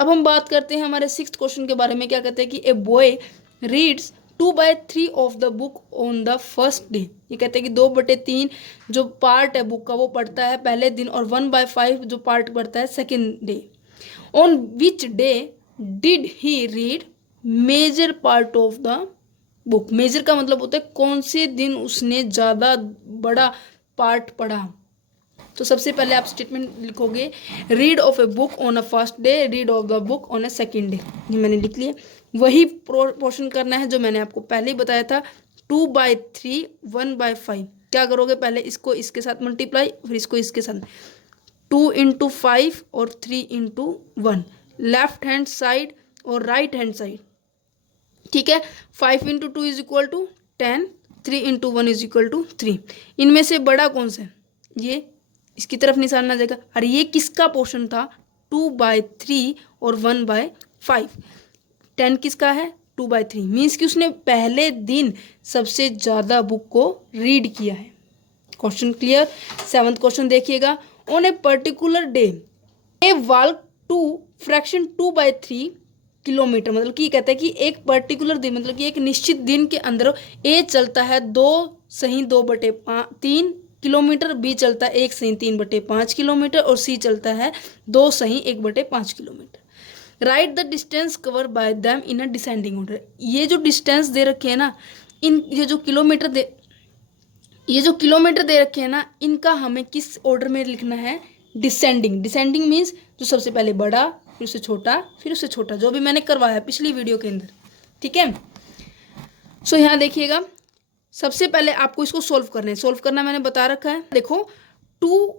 अब हम बात करते हैं हमारे 6th क्वेश्चन के बारे में। क्या कहते हैं कि a boy reads 2/3 of the book on the first day. ये कहते हैं कि 2/3 जो पार्ट है बुक का वो पढ़ता है पहले दिन, और 1/5 जो पार्ट पढ़ता है second day. On which day did he read major part of the book. Major का मतलब होता है कौन से दिन उसने ज़्यादा बड़ा पार्ट पढ़ा। तो सबसे पहले आप स्टेटमेंट लिखोगे, read of a book on a first day, read of the book on a second day. ये मैंने लिख लिया। वही पोर्शन करना है जो मैंने आपको पहले ही बताया था, 2/3 1/5। क्या करोगे, पहले इसको इसके साथ मल्टीप्लाई, फिर इसको इसके साथ, 2 × 5 और 3 × 1, लेफ्ट हैंड साइड और राइट हैंड साइड। ठीक है, 5 × 2 = 10, 3 × 1 = 3। इनमें से बड़ा कौन सा है, ये इसकी तरफ निशान आ जाएगा। और ये किसका पोर्शन था, 2/3 और 1/5। 10 किसका है, 2/3, मीन्स कि उसने पहले दिन सबसे ज़्यादा बुक को रीड किया है। Question clear. 7th क्वेश्चन देखिएगा, on a particular day a walk to fraction 2/3 kilometre. मतलब कि कहता है कि एक पर्टिकुलर दिन, मतलब कि एक निश्चित दिन के अंदर ए चलता है 2/3 किलोमीटर, बी चलता है 1/3/5 किलोमीटर, और सी चलता है 2/1/5 kilometre. Right the distance cover by them in a descending order. ये जो डिस्टेंस दे रखे हैं ना, ये जो किलोमीटर दे रखे हैं ना, इनका हमें किस ऑर्डर में लिखना है, डिसेंडिंग। डिसेंडिंग मीन्स जो सबसे पहले बड़ा, फिर उससे छोटा, फिर उससे छोटा, जो भी मैंने करवाया पिछली वीडियो के अंदर। ठीक है, सो यहाँ देखिएगा, सबसे पहले आपको इसको सोल्व करना है। सोल्व करना मैंने बता रखा है, देखो 3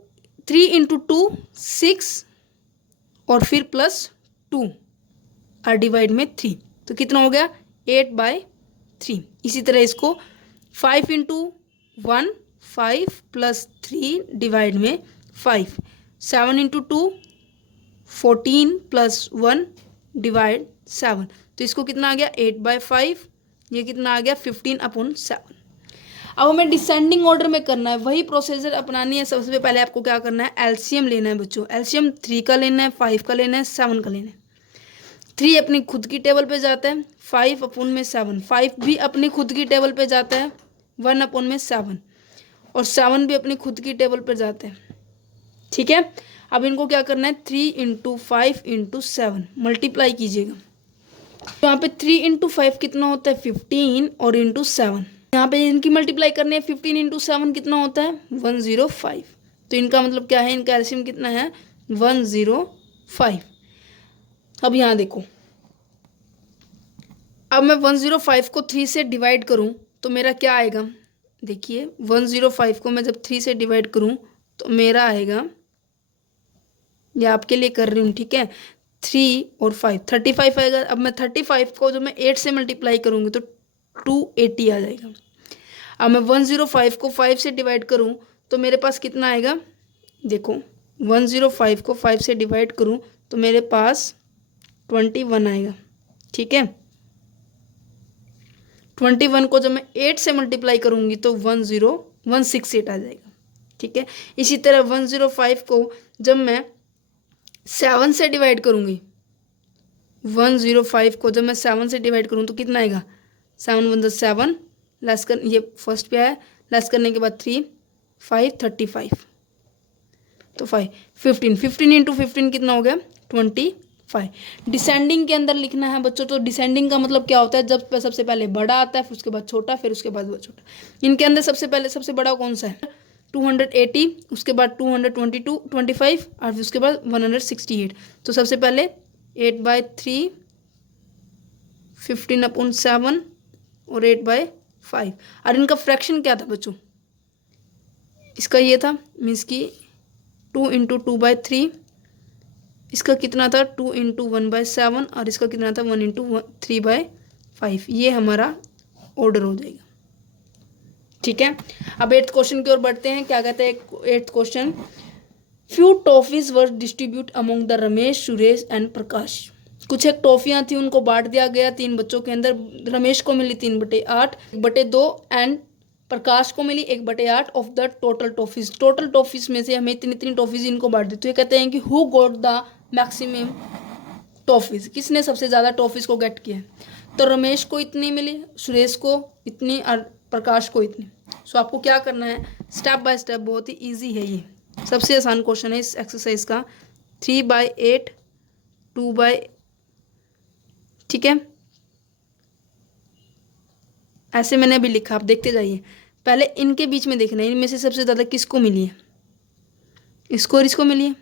× 2 6 और फिर +2 और डिवाइड में 3, तो कितना हो गया 8/3। इसी तरह इसको 5 × 1 5 + 3 डिवाइड में 5, 7 × 2 14 + 1 डिवाइड 7, तो इसको कितना आ गया 8/5। ये कितना आ गया 15/7। अब हमें डिसेंडिंग ऑर्डर में करना है, वही प्रोसीजर अपनानी है। सबसे पहले आपको क्या करना है, एलसीएम लेना है बच्चों। एलसीएम 3 का लेना है, 5 का लेना है, 7 का लेना है। 3 अपनी खुद की टेबल पे जाता है, 5/7, 5 भी अपनी खुद की टेबल पे जाता है 1/7, और 7 भी अपनी खुद की टेबल पर जाते हैं। ठीक है, अब इनको क्या करना है, 3 × 5 × 7 मल्टीप्लाई कीजिएगा। तो यहाँ पे 3 × 5 कितना होता है 15, और × 7 यहाँ पे इनकी मल्टीप्लाई करनी है। 15 × 7 कितना होता है 105। तो इनका मतलब क्या है, इनका एलसीएम कितना है 105। अब यहाँ देखो, अब मैं 105 को 3 से डिवाइड करूँ तो मेरा क्या आएगा, देखिए 105 को मैं जब 3 से डिवाइड करूँ तो मेरा आएगा, ये आपके लिए कर रही हूँ, ठीक है, 3 और 5 35 आएगा। अब मैं 35 को जब मैं 8 से मल्टीप्लाई करूँगी तो 280 आ जाएगा। अब मैं 105 को 5 से डिवाइड करूँ तो मेरे पास कितना आएगा, देखो 105 को 5 से डिवाइड करूँ तो मेरे पास 21 आएगा। ठीक है, 21 को जब मैं 8 से मल्टीप्लाई करूँगी तो 10168 आ जाएगा। ठीक है, इसी तरह 105 को जब मैं 7 से डिवाइड करूँगी, 105 को जब मैं 7 से डिवाइड करूँ तो कितना आएगा, 7 × 1 = 7, लेस कर, ये फर्स्ट पे आया, लेस करने के बाद 3 5 35, तो 5 15 15 × 15 कितना हो गया 25। डिसेंडिंग के अंदर लिखना है बच्चों। तो डिसेंडिंग का मतलब क्या होता है, जब सबसे पहले बड़ा आता है, फिर उसके बाद छोटा, फिर उसके बाद छोटा। इनके अंदर सबसे पहले सबसे बड़ा कौन सा है 280, उसके बाद 222 25, और फिर उसके बाद 168। तो सबसे पहले 8/3 15/7 और 8/5। और इनका फ्रैक्शन क्या था बच्चों, इसका ये था, मीन्स कि 2 × 2/3, इसका कितना था 2 × 1/7, और इसका कितना था 1 × 3/5। ये हमारा ऑर्डर हो जाएगा। ठीक है, अब 8th क्वेश्चन की ओर बढ़ते हैं। क्या कहते हैं 8th question, few toffees were distribute among the Ramesh, Suresh and Prakash. कुछ एक टॉफियाँ थी, उनको बांट दिया गया 3 बच्चों के अंदर। रमेश को मिली 3/8, 1/2, एंड प्रकाश को मिली 1/8 of the total toffees. Total toffees में से हमें इतनी इतनी टॉफीज इनको बांट दी। तो ये कहते हैं कि who got the maximum toffees. किसने सबसे ज़्यादा टॉफीज को गेट किया है? तो रमेश को इतनी मिली, सुरेश को इतनी और प्रकाश को इतनी। सो आपको क्या करना है, स्टेप बाय स्टेप, बहुत ही ईजी है ये, सबसे आसान क्वेश्चन है इस एक्सरसाइज का। 3/8 2/, ठीक है, ऐसे मैंने अभी लिखा, आप देखते जाइए। पहले इनके बीच में देखना है, इनमें से सबसे ज़्यादा किसको मिली है, इसको और इसको मिली है,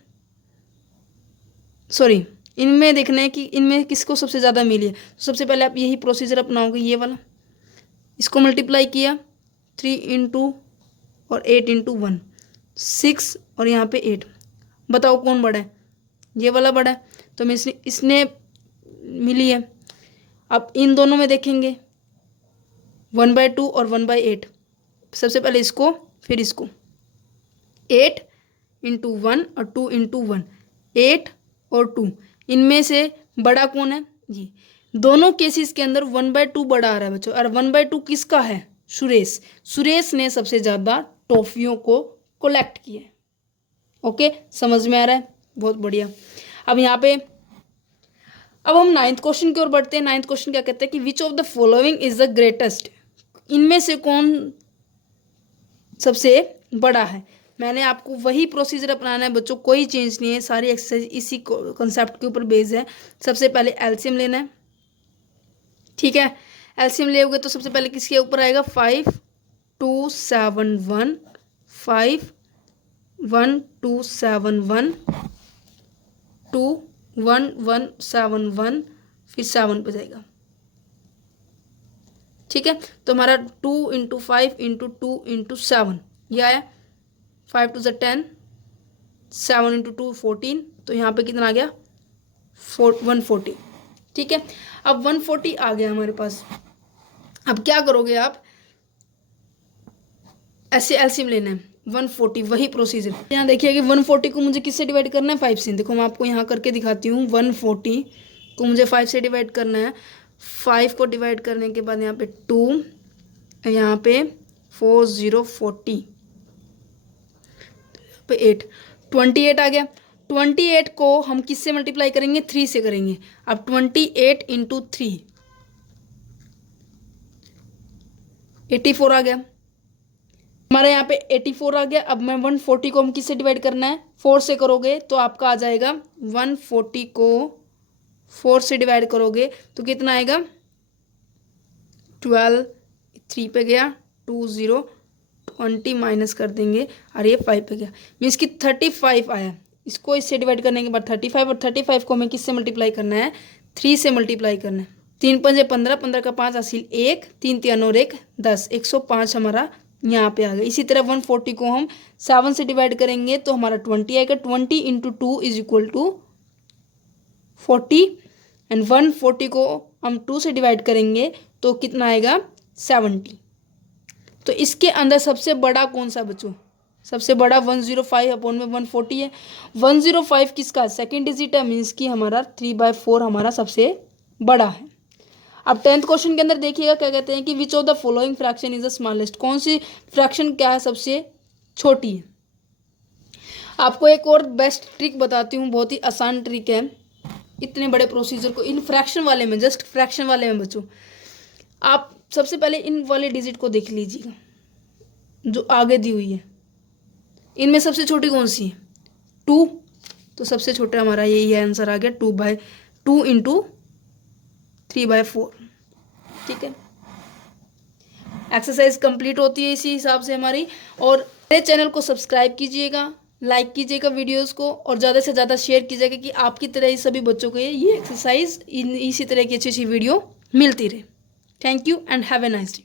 सॉरी इनमें देखना है कि इनमें किसको सबसे ज़्यादा मिली है। तो सबसे पहले आप यही प्रोसीजर अपनाओगे, ये वाला, इसको मल्टीप्लाई किया 3 × और 8 × 1 6 और यहाँ पे 8, बताओ कौन बड़ा है, ये वाला बड़ा है, तो मैं इसने मिली है। अब इन दोनों में देखेंगे 1/2 और 1/8, सबसे पहले इसको फिर इसको, 8 × 1 और 2 × 1, 8 और 2, इनमें से बड़ा कौन है, जी। दोनों केसेस के अंदर 1/2 बड़ा आ रहा है बच्चों, और 1/2 किसका है, सुरेश। सुरेश ने सबसे ज़्यादा टॉफियों को कलेक्ट किया है। ओके, समझ में आ रहा है, बहुत बढ़िया। अब यहाँ पे अब हम 9th क्वेश्चन की ओर बढ़ते हैं। 9th क्वेश्चन क्या कहते हैं कि which of the following is the greatest, इनमें से कौन सबसे बड़ा है। मैंने आपको वही प्रोसीजर अपनाना है बच्चों, कोई चेंज नहीं है, सारी एक्सरसाइज इसी कॉन्सेप्ट के ऊपर बेस्ड है। सबसे पहले एलसीएम लेना है, ठीक है। एलसीएम लेोगे तो सबसे पहले किसके ऊपर आएगा, 5 2 7 1, 5 1 2 7 1, 2 1 1 7 1, फिर 7 पे जाएगा, ठीक है। तो हमारा 2 × 5 × 2 × 7 यह आया, 5 2 10, 7 × 2 14, तो यहाँ पे कितना आ गया 140, ठीक है। अब 140 आ गया हमारे पास। अब क्या करोगे आप, ऐसे एलसीएम लेना है 140, वही प्रोसीजर। यहाँ देखिए कि 140 को मुझे किससे डिवाइड करना है, 5 से। देखो मैं आपको यहाँ करके दिखाती हूँ, 140 को मुझे 5 से डिवाइड करना है। 5 को डिवाइड करने के बाद यहाँ पे 2, यहाँ पे 4 0 40 पे 8, 28 आ गया। 28 को हम किससे मल्टीप्लाई करेंगे, 3 से करेंगे। अब 28 × 3 84 आ गया हमारे यहाँ पे, 84 आ गया। अब मैं 140 को हम किससे डिवाइड करना है, 4 से करोगे तो आपका आ जाएगा 140 को 4 से डिवाइड करोगे तो कितना आएगा 12, 3 पे गया 2 0 20 माइनस कर देंगे और ये 5 पे गया, मीन्स कि 35 आया। इसको इससे डिवाइड करने के बाद 35, और 35 को हमें किससे मल्टीप्लाई करना है, 3 से मल्टीप्लाई करना है। 3 5 15, 15 का 5 हासिल 1, 3 3 और 1 10, 105 हमारा यहाँ पे आ गया। इसी तरह 140 को हम 7 से डिवाइड करेंगे तो हमारा 20 आएगा। 20 × 2 = 40, एंड 140 को हम 2 से डिवाइड करेंगे तो कितना आएगा 70। तो इसके अंदर सबसे बड़ा कौन सा बच्चों, सबसे बड़ा 105 अपॉन में 140 है। 105 किसका सेकेंड डिजिट है, मीन्स कि हमारा 3/4 हमारा सबसे बड़ा है। अब 10th क्वेश्चन के अंदर देखिएगा क्या कहते हैं कि which of the following fraction is the smallest, कौन सी फ्रैक्शन क्या है सबसे छोटी है। आपको एक और बेस्ट ट्रिक बताती हूँ, बहुत ही आसान ट्रिक है। इतने बड़े प्रोसीजर को इन फ्रैक्शन वाले में, जस्ट फ्रैक्शन वाले में बच्चों, आप सबसे पहले इन वाले डिजिट को देख लीजिएगा जो आगे दी हुई है। इनमें सबसे छोटी कौन सी है, 2, तो सबसे छोटा हमारा यही है, आंसर आ गया 2 × 3/4, ठीक है। एक्सरसाइज कंप्लीट होती है इसी हिसाब से हमारी। और मेरे चैनल को सब्सक्राइब कीजिएगा, लाइक कीजिएगा वीडियोस को, और ज़्यादा से ज़्यादा शेयर कीजिएगा कि आपकी तरह ही सभी बच्चों को ये एक्सरसाइज इसी तरह की अच्छी अच्छी वीडियो मिलती रहे। Thank you and have a nice day.